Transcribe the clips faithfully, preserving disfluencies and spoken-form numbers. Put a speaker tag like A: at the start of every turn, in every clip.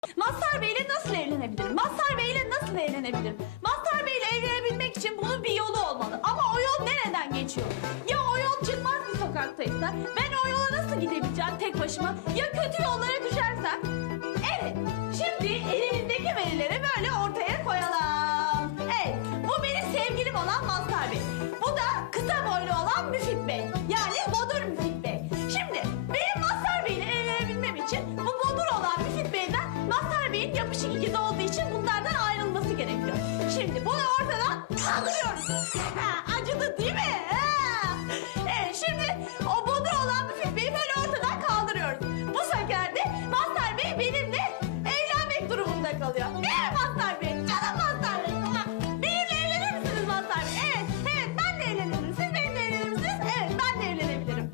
A: Mazhar Bey'le nasıl evlenebilirim? Mazhar Bey'le nasıl evlenebilirim? Mazhar Bey'le evlenebilmek için bunun bir yolu olmalı. Ama o yol nereden geçiyor? Ya o yol çıkmaz bir sokaktaysa? Ben o yola nasıl gidebileceğim tek başıma? Ya kötü yollara düşersem? Evet, şimdi elimizdeki verileri böyle ortaya koyalım. Evet, bu benim sevgilim olan Mazhar Bey. Bu da kısa boylu olan Müfit Bey. Yani Bodur Müfit Bey. Şimdi benim Mazhar Bey'le evlenebilmem için bu Bodur olan Müfit Bey'den Mazhar Bey'in yapışık ikizi olduğu için bunlardan ayrılması gerekiyor. Şimdi bunu ortadan kaldırıyoruz. Acıdı değil mi? Ha. Evet, şimdi o Bodur olan Müfit Bey'i böyle ortadan kaldırıyoruz. Bu sefer de Mazhar Bey benimle evlenmek durumunda kalıyor. Değil mi Mazhar Bey? Canım Mazhar Bey. Ha. Benimle evlenir misiniz Mazhar Bey? Evet, evet ben de evlenirim. Siz benimle evlenir misiniz? Evet, ben de evlenebilirim.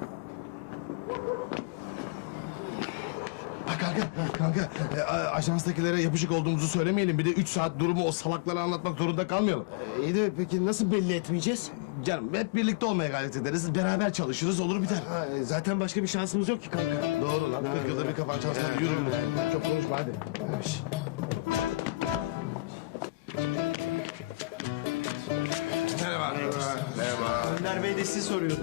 B: Ha, kanka, kanka, e, a- ajanstakilere yapışık olduğumuzu söylemeyelim. Bir de üç saat durumu o salaklara anlatmak zorunda kalmayalım.
C: İyi de peki nasıl belli etmeyeceğiz?
B: Canım hep birlikte olmaya gayret ederiz. Beraber çalışırız, olur biter.
C: Ha, zaten başka bir şansımız yok ki kanka.
B: Doğru lan. kırk yılda bir kafan çalışmadı. Yürü yürü. Çok konuşma hadi. Şş. Merhaba. Merhaba.
C: Önder Bey de sizi soruyordu.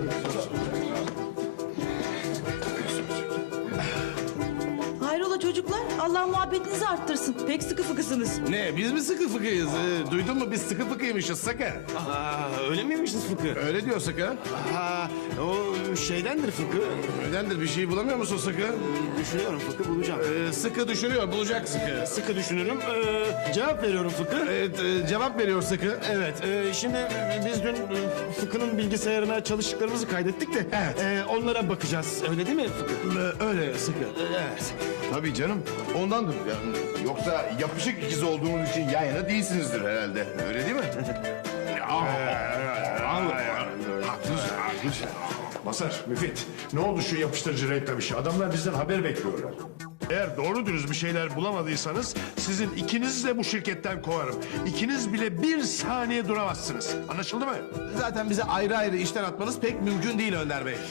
D: Hayrola çocuklar? Allah muhabbetinizi arttırsın. Pek sıkı fıkısınız.
B: Ne, biz mi sıkı fıkıyız? Ee, duydun mu? Biz sıkı fıkıymışız Sıkı.
C: Aa, öyle miymişiz Fıkı?
B: Öyle diyor Sıkı.
C: Ha, o şeydendir Fıkı.
B: Nedendir, bir şey bulamıyor musun Sıkı?
C: Düşünüyorum Fıkı, bulacağım.
B: Ee, sıkı düşünüyor, bulacak Sıkı.
C: Sıkı düşünürüm. Ee, cevap veriyorum Fıkı.
B: Evet, e, cevap veriyor Sıkı.
C: Evet, e, şimdi e, biz dün e, Fıkı'nın bilgisayarına çalıştıklarımızı kaydettik de
B: Evet.
C: e, onlara bakacağız. Öyle değil mi Fıkı?
B: Ee, öyle Sıkı.
C: Evet.
E: Tabii canım. Ondandır. Yani yoksa yapışık ikiz olduğunuz için yan yana değilsinizdir herhalde. Öyle değil mi?
F: Haklısın, haklısın. Masar, Müfit, ne oldu şu yapıştırıcı reklam işi? Adamlar bizden haber bekliyorlar. Eğer doğru dürüst bir şeyler bulamadıysanız sizin ikinizi de bu şirketten kovarım. İkiniz bile bir saniye duramazsınız. Anlaşıldı mı?
B: Zaten bize ayrı ayrı işten atmanız pek mümkün değil Önder Bey.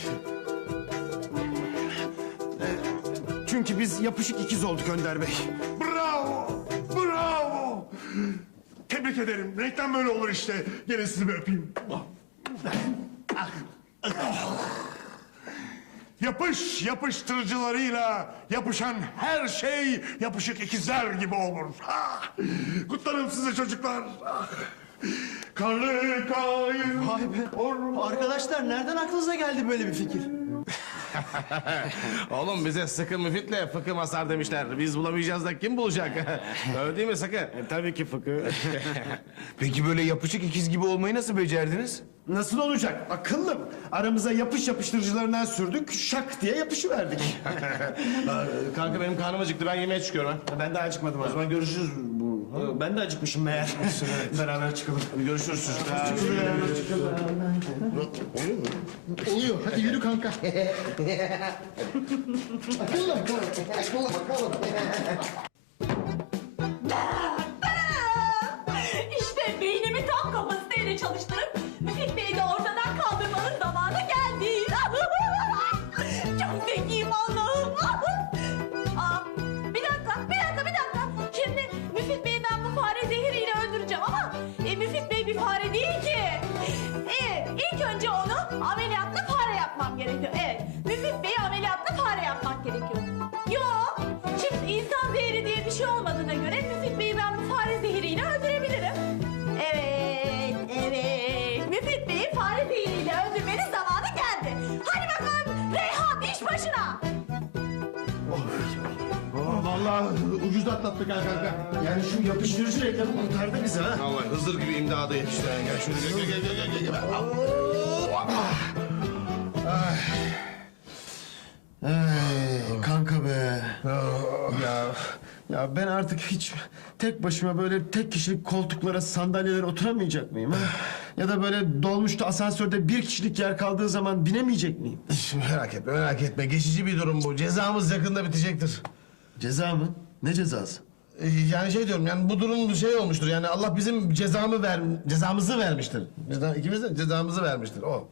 C: Çünkü biz yapışık ikiz olduk Önder Bey.
F: Bravo! Bravo! Tebrik ederim. Reklam böyle olur işte. Gelin sizi bir öpeyim. Yapış yapıştırıcılarıyla yapışan her şey yapışık ikizler gibi olur. Ha! Kutlarım size çocuklar. Ah! Karlı kayın.
C: Vay be. Arkadaşlar nereden aklınıza geldi böyle bir fikir?
B: Oğlum bize Sıkı Müfit'le Fıkı Masar demişler. Biz bulamayacağız da kim bulacak? Öyle değil mi Sıkı?
C: E, tabii ki Fıkı.
E: Peki böyle yapışık ikiz gibi olmayı nasıl becerdiniz?
C: Nasıl olacak? Akıllım. Aramıza yapış yapıştırıcılarından sürdük, şak diye yapışıverdik.
B: Kanka benim karnım acıktı. Ben yemeğe çıkıyorum. Ha.
C: Ben daha acıkmadım. O zaman
B: görüşürüz. Bu.
C: ben de acıkmışım meğer. Beraber çıkalım.
B: Görüşürüz çocuklar.
G: Oluyor. Hadi yürü kanka. Akıllı akıllı. Akıllı bakalım.
A: İşte beynimi tam kapasiteyle çalıştırıp Müfit Bey'i de ortadan kaldırmanın zamanı geldi. Çok zekiyim Allah'ım. Aa, bir dakika, bir dakika, bir dakika. Şimdi Müfit Bey'i ben bu fare zehiriyle öldüreceğim ama e, Müfit Bey bir fare değil ki. Evet, ilk önce onu ameliyatla fare yapmam gerekiyor. Evet, Müfit Bey'i ameliyatla fare yapmak gerekiyor. Yok, şimdi insan zehri diye bir şey olmadığına göre Müfit Bey'i ben bu fare zehiriyle öldürebilirim. Evet, evet. Müfit Bey'i fare zehiriyle öldürmenin zamanı geldi. Hadi bakalım Reyhan iş başına.
B: Vallahi ucuz atlattık ha kanka.
C: Yani şu yapıştırıcı reklamı kurtardı bizi ha.
B: Vallahi Hızır gibi imdada yetişti. Gel şöyle gel gel gel gel gel. gel.
C: Ay, kanka be. Ya ya ben artık hiç tek başıma böyle tek kişilik koltuklara, sandalyelere oturamayacak mıyım ha? Ya da böyle dolmuşta asansörde bir kişilik yer kaldığı zaman binemeyecek miyim?
B: Merak etme merak etme. Geçici bir durum bu. Cezamız yakında bitecektir.
C: Ceza mı? Ne cezası?
B: Ee, Yani şey diyorum yani bu durum şey olmuştur. Yani Allah bizim cezamı ver cezamızı vermiştir. Ceza, ikimiz de cezamızı vermiştir o.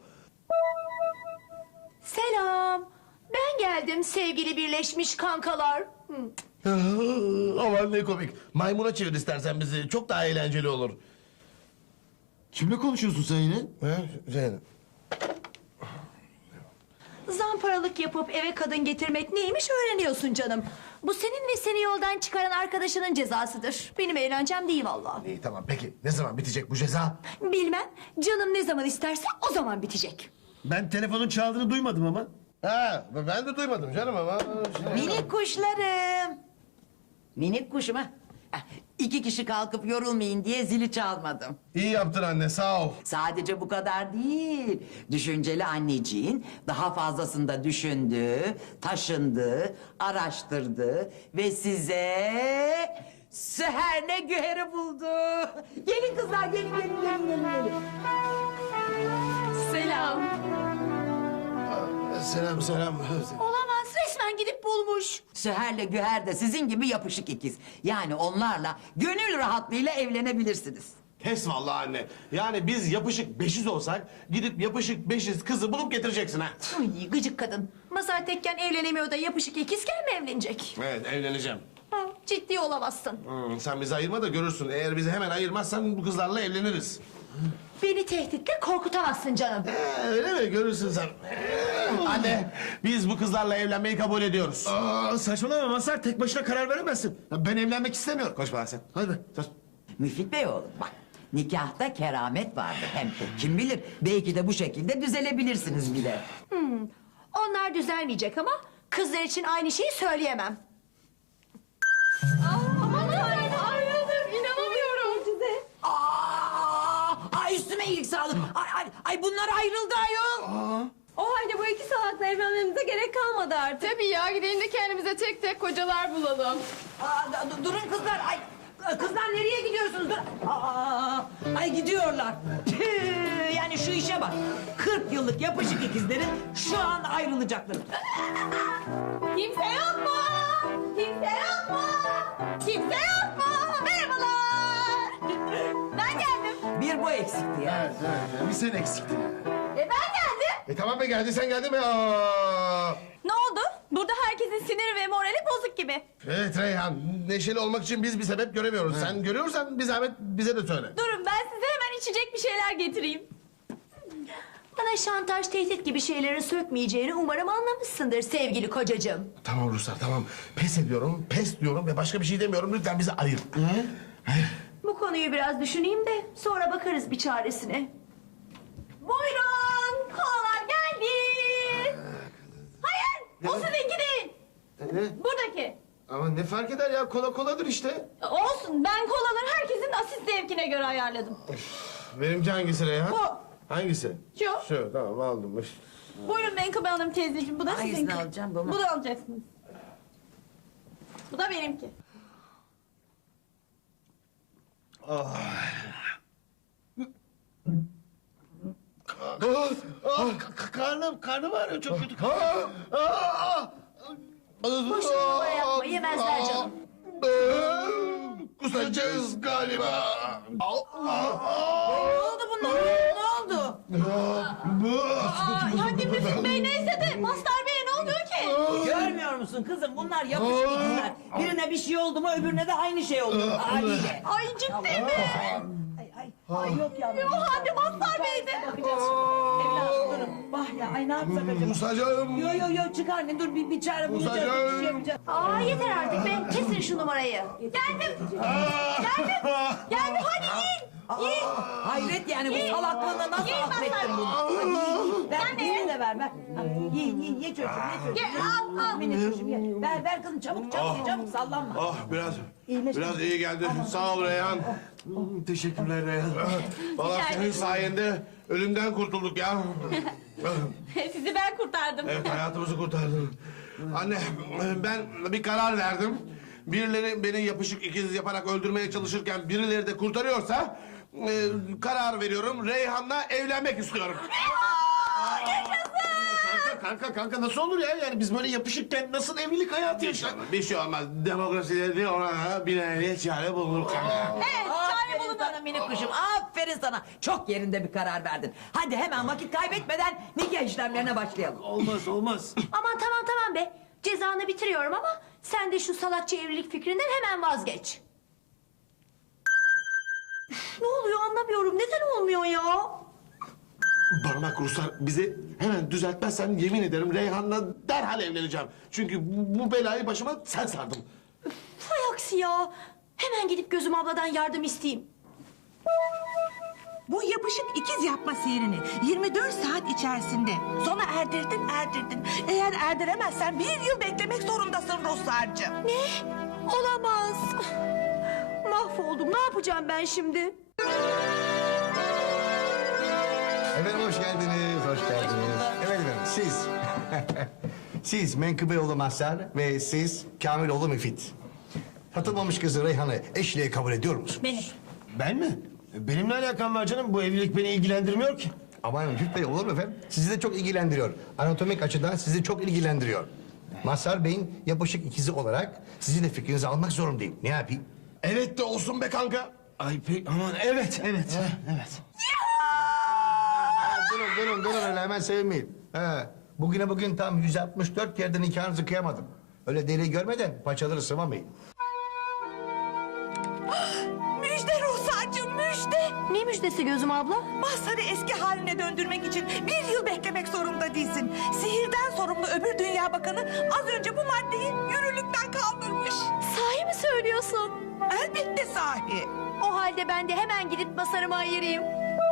A: Selam. Ben geldim sevgili birleşmiş kankalar. Hı.
B: Aman ne komik. Maymuna çevir istersen bizi. Çok daha eğlenceli olur.
C: Kimle konuşuyorsun sen yine?
B: He, Zeynep.
H: Zamparalık yapıp eve kadın getirmek neymiş öğreniyorsun canım. Bu senin ve seni yoldan çıkaran arkadaşının cezasıdır. Benim eğlencem değil vallahi.
B: İyi tamam peki. Ne zaman bitecek bu ceza?
H: Bilmem, canım ne zaman isterse o zaman bitecek.
C: Ben telefonun çaldığını duymadım ama.
B: Ha, ben de duymadım canım ama. Şey...
I: Minik kuşlarım. Minik kuşum ha. Ah, İki kişi kalkıp yorulmayın diye zili çalmadım.
B: İyi yaptın anne sağ ol.
I: Sadece bu kadar değil. Düşünceli anneciğin daha fazlasında düşündü, taşındı, araştırdı ve size Süherne Güher'i buldu. Gelin kızlar, gelin, gelin, gelin, gelin. gelin.
A: Selam.
B: Selam selam.
H: Olamaz, resmen gidip bulmuş.
I: Süher'le Güher de sizin gibi yapışık ikiz. Yani onlarla gönül rahatlığıyla evlenebilirsiniz.
B: Pes vallahi anne. Yani biz yapışık beşiz olsak gidip yapışık beşiz kızı bulup getireceksin ha.
H: Uy, gıcık kadın. Mazhar tekken evlenemiyor da yapışık ikizken mi evlenecek?
B: Evet evleneceğim.
H: Ha, ciddi olamazsın.
B: Hmm, sen bizi ayırma da görürsün. Eğer bizi hemen ayırmazsan bu kızlarla evleniriz.
H: Beni tehditle korkutamazsın canım.
B: Ee, öyle mi? Görürsün sen. Ee, anne biz bu kızlarla evlenmeyi kabul ediyoruz.
C: Aa, saçmalama Mazhar, tek başına karar veremezsin. Ya ben evlenmek istemiyorum.
B: Koş bana sen.
C: Hadi.
B: Sus.
I: Müfit Bey oğlum bak. Nikahta keramet vardır hem kim bilir belki de bu şekilde düzelebilirsiniz bile.
H: Onlar düzelmeyecek ama kızlar için aynı şeyi söyleyemem.
A: Aman Tanrım ayrıldım. İnanamıyorum.
I: Aa, ay üstüme iyilik sağlık. Ay, ay, ay bunlar ayrıldı ayol.
A: O halde bu iki salakla evlenmemize gerek kalmadı artık. Tabii ya gidelim de kendimize tek tek kocalar bulalım.
I: Aa, da- du- durun kızlar. Ay kızlar nereye gidiyorsunuz? Dur. Aa, ay gidiyorlar. Tüh, yani şu işe bak. kırk yıllık yapışık ikizlerin şu an ayrılacakları.
A: Kimse yok mu? Kimse yok mu? Kimse yok mu? Merhabalar. Ben geldim.
I: Bir bu eksikti ya.
C: Evet, evet. Bir sen eksiktin.
A: E ben geldim.
B: E tamam be geldi sen geldin mi? Aa!
A: Ne oldu? Burada herkesin siniri ve morali bozuk gibi.
B: Evet Reyhan neşeli olmak için biz bir sebep göremiyoruz. Sen görüyorsan bir zahmet bize de söyle.
A: Durun ben size hemen içecek bir şeyler getireyim.
H: Bana şantaj, tehdit gibi şeylerin sökmeyeceğini umarım anlamışsındır sevgili kocacığım.
B: Tamam Ruslar tamam. Pes ediyorum, pes diyorum ve başka bir şey demiyorum. Lütfen bizi ayır. Hayır.
H: Bu konuyu biraz düşüneyim de sonra bakarız bir çaresine.
A: Buyurun kolalar geldi. Hayır o sizinki değil.
C: Ne?
A: Buradaki.
C: Ama ne fark eder ya, kola koladır işte.
A: Olsun ben kolaları herkesin asist zevkine göre ayarladım.
B: Benimki hangisi Reyhan?
A: Bu.
B: Hangisi?
A: Şu.
B: Şu tamam aldım.
A: Buyurun Menkıbe Hanım teyzeciğim bu da
I: Hangisini
A: sizinki.
I: alacağım, bu mu?
A: Bu da alacaksınız. Bu da benimki.
C: Aa, aa, k- karnım, karnım ağrıyor çok kötü. Aa, aa,
H: Boşuna numara yapma, yemezler canım.
B: Kusacağız galiba.
I: Ne oldu bunlar? Ne oldu?
A: Aa, hadi Müfit Bey neyse de Mazhar Bey'e ne oluyor ki?
I: Görmüyor musun kızım? Bunlar yapışık ikizler. Birine bir şey oldu mu öbürüne de aynı şey oluyor haliyle.
A: Ay ciddi mi?
I: Ay, ay, ay yok yavrum.
A: O halde Mazhar Bey'de.
I: Evladım durun. Vah ya ay ne yapsak acaba?
B: Kusacağım.
I: Yo yo yo çık anne dur bir, bir çare bulacağız. Bir şey yapacağız.
H: Aa yeter artık be, kesin şu numarayı.
A: Geldim. Geldim. Geldim hadi yiyin. Yiyin.
I: Hayret yani bu salaklığına nasıl
A: Yiyin
I: affettin
A: Mazhar.
I: bunu? Ay, yiyin, yiyin. Ver
A: Sen de
I: birini
A: ye.
I: de ver ver. Ha, Yiyin yiyin ye çocuğum ye çocuğum.
A: Ye, al, al.
I: Minik kuşum ye. Ver ver kızım çabuk çabuk ye, çabuk sallanma.
B: Ah biraz
I: İyileş.
B: biraz iyi geldi. Sağ ol Reyhan.
C: Teşekkürler Reyhan.
B: Vallahi
A: Rica
B: senin
A: ederim.
B: sayende ölümden kurtulduk ya.
A: Sizi ben kurtardım.
B: Evet hayatımızı kurtardın. Anne ben bir karar verdim. Birileri beni yapışık ikiz yaparak öldürmeye çalışırken birileri de kurtarıyorsa e, karar veriyorum. Reyhan'la evlenmek istiyorum.
C: Kanka, kanka, kanka nasıl olur ya? Yani biz böyle yapışıkken nasıl evlilik hayatı
B: Bir şey
C: yaşadık?
B: olmaz, bir şey olmaz. Demokrasileri ona bir nevi çare bulur kanka.
A: Evet çare
I: Aferin
A: bulunur.
I: sana minik kuşum aferin sana. Çok yerinde bir karar verdin. Hadi hemen vakit kaybetmeden nikah işlemlerine başlayalım.
C: Olmaz, olmaz.
H: Aman tamam tamam be. Cezanı bitiriyorum ama sen de şu salakça evlilik fikrinden hemen vazgeç. Ne oluyor anlamıyorum. Neden olmuyor ya?
B: Bana bak Ruslar, bizi hemen düzeltmezsen yemin ederim Reyhan'la derhal evleneceğim. Çünkü bu, bu belayı başıma sen sardın.
H: Hay aksi ya. Hemen gidip Gözüm abladan yardım isteyeyim.
J: Bu yapışık ikiz yapma sihrini yirmi dört saat içerisinde sona erdirdin erdirdin. Eğer erdiremezsen bir yıl beklemek zorundasın Ruhsar'cığım.
H: Ne? Olamaz. Mahvoldum. Ne yapacağım ben şimdi?
K: Efendim hoş geldiniz, hoş geldiniz. Evet efendim, siz. Siz Menkıbeoğlu Mazhar ve siz Kamiloğlu Müfit. Satılmamış kızı Reyhan'ı eşliğe kabul ediyor musunuz?
H: Beni.
C: Ben mi? Benim ne alakam var canım? Bu evlilik beni ilgilendirmiyor ki.
K: Aman Müfit Bey olur mu efendim? Sizi de çok ilgilendiriyor. Anatomik açıdan sizi çok ilgilendiriyor. Mazhar Bey'in yapışık ikizi olarak sizin de fikrinizi almak zorundayım. Ne yapayım?
B: Evet de olsun be kanka.
C: Ay pek aman evet evet evet.
K: Durun durun durun öyle hemen sevinmeyin. He, bugüne bugün tam yüz altmış dört yerde nikahınızı kıyamadım. Öyle deli görmeden paçaları sıvamayın.
J: Müjde Ruhsar'cığım müjde.
H: Ne müjdesi Gözüm abla?
J: Mazhar'ı eski haline döndürmek için bir yıl beklemek zorunda değilsin. Sihirden sorumlu öbür dünya bakanı az önce bu maddeyi yürürlükten kaldırmış.
H: Sahi mi söylüyorsun?
J: Elbette sahi.
H: O halde ben de hemen gidip Mazhar'ımı ayırayım.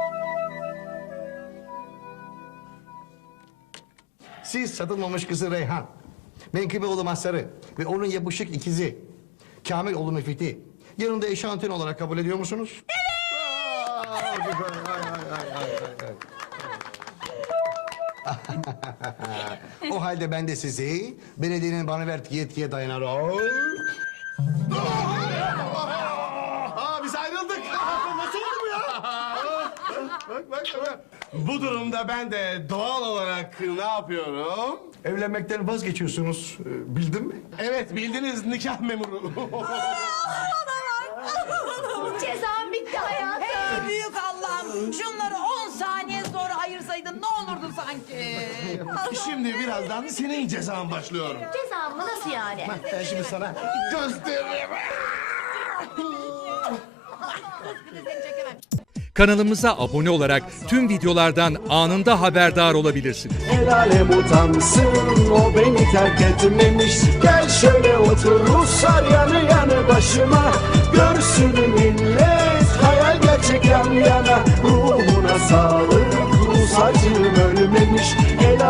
K: Siz satılmamış kızı Reyhan, Menkıbeoğlu Mazhar'ı ve onun yapışık ikizi Kamiloğlu Müfit'i yanında eşantiyon olarak kabul ediyor musunuz? Evet. O halde ben de sizi belediyenin bana verdiği yetkiye dayanarak...
B: Aa, biz ayrıldık. Nasıl oldu bu ya? Bak bak bak. Bu durumda ben de doğal olarak ne yapıyorum?
K: Evlenmekten vazgeçiyorsunuz, bildim mi?
B: Evet, bildiniz, nikah memuru.
H: Cezam bitti hayatım.
J: Ey büyük Allah'ım şunları on saniye sonra ayırsaydın ne olurdu sanki?
B: Şimdi birazdan senin cezan başlıyor.
H: Cezam mı nasıl yani?
B: Ben şimdi sana gösteririm.
L: Kanalımıza abone olarak tüm videolardan anında haberdar olabilirsiniz.
M: El alem utansın o beni terk etmemiş. Gel şöyle otur Ruslar yanı yanı başıma. Görsün millet hayal gerçek yan yana. Ruhuna sağlık Rus acım ölmemiş. El